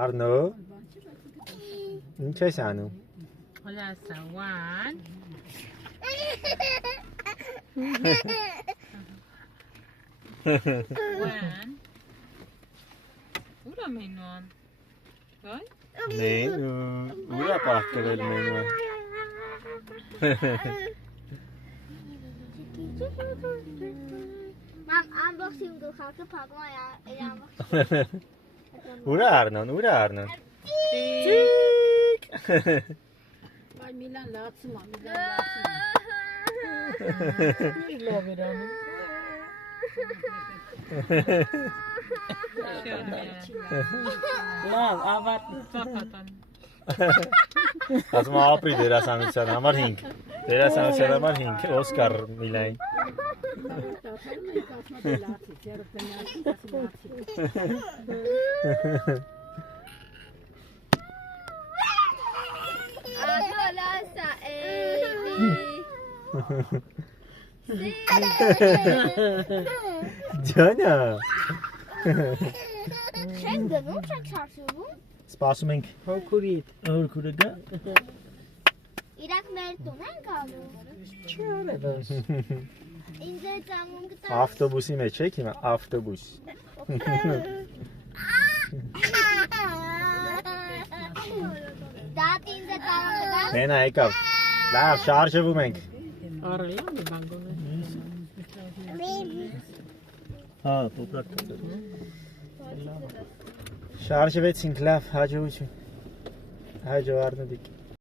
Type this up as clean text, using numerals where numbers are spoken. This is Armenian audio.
Arno. Ինչ ես անում։ Հոլասա, one. One. Ուրա մենուան։ Գայ։ Ուրա պահկվել մենուան։ Մամ, ամբողջին գլխարկը փակում է ամբողջ։ Ուրա Arnon, ուրա Arnon։ Ay Milan lazım ama Milan lazım. Love it on. Լավ, ավարտ Ծապատան։ Ասում ապրի դերասանության համար 5։ Դերասանության համար 5 Օսկար Միլային։ Հոլասա, Ջանա։ Չեն դնում, չեն չարչվում։ Սպասում ենք Հոգուրիտ։ հորքուրը գա։ Իրաք մեր տուն են գալու։ Չարևս։ Ինձ է ծամուն գտա։ Ավտոբուսի մեջ եք հիմա ավտոբուս։ Դատ ինձ է ծամուն գտա։ Մենա եկավ։ Լավ, շարժվում ենք։ Արելա մի բան գոնե։ Հա, տոպրակ։ Շարժվեցինք լավ, հաջողություն։ Հաջող Արնոդիկ։